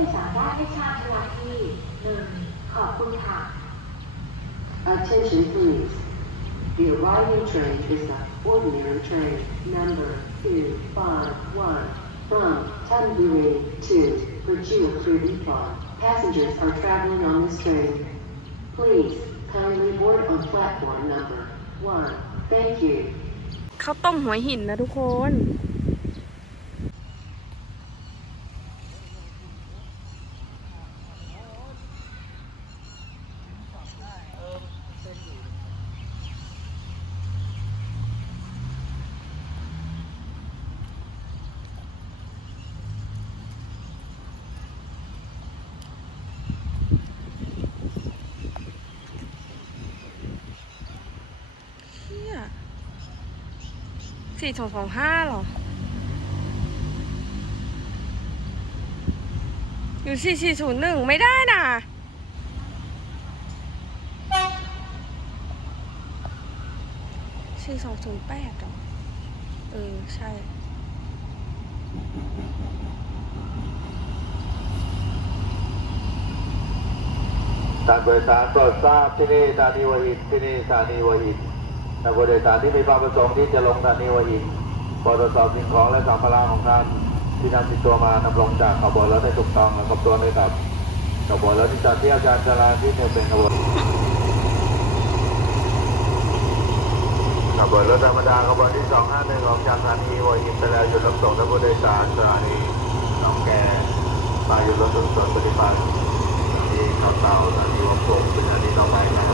ผู้โดยสารได้ให้ทราบเวลาที่หนึ่งขอบคุณค่ะ Attention please. The arriving train is the ordinary train number 251 from Tanburi to Prajuapuripar. Passengers are traveling on this train. Please kindly board on platform number 1. Thank you. ข้าวต้มหัวหินนะทุกคน สี่สองสองห้าหรอ อยู่สี่สี่ศูนย์หนึ่งไม่ได้น่ะ สี่สองศูนย์แปดหรอ เออ ใช่ท่านผู้โดยสารโปรดทราบที่นี่สถานีหัวหินที่นี่สถานีหัวหินท่า นผู้โดยสารที่มีความประสงค์ที่จะลงสถานีหัวหินโปรดตรวจสอบสิ่งของและสัมภาระของท่านที่นำติดตัวมานำลงจากขบวนรถให้ถูกต้องและครบวนด้วยครับขบวนรถที่จอดที่อาจารย์จราที่หนึ่งเป็นขบวนขบวนรถธรรมดาขบวนที่251ออกจากสถานีหัวหินไปแล้วหยุดรับส่งท่านผู้โดยสารสถานีหนองแก่มาหยุดรถส่วนปฏิบัติที่เขาเต่าสถานีต่อไปนะ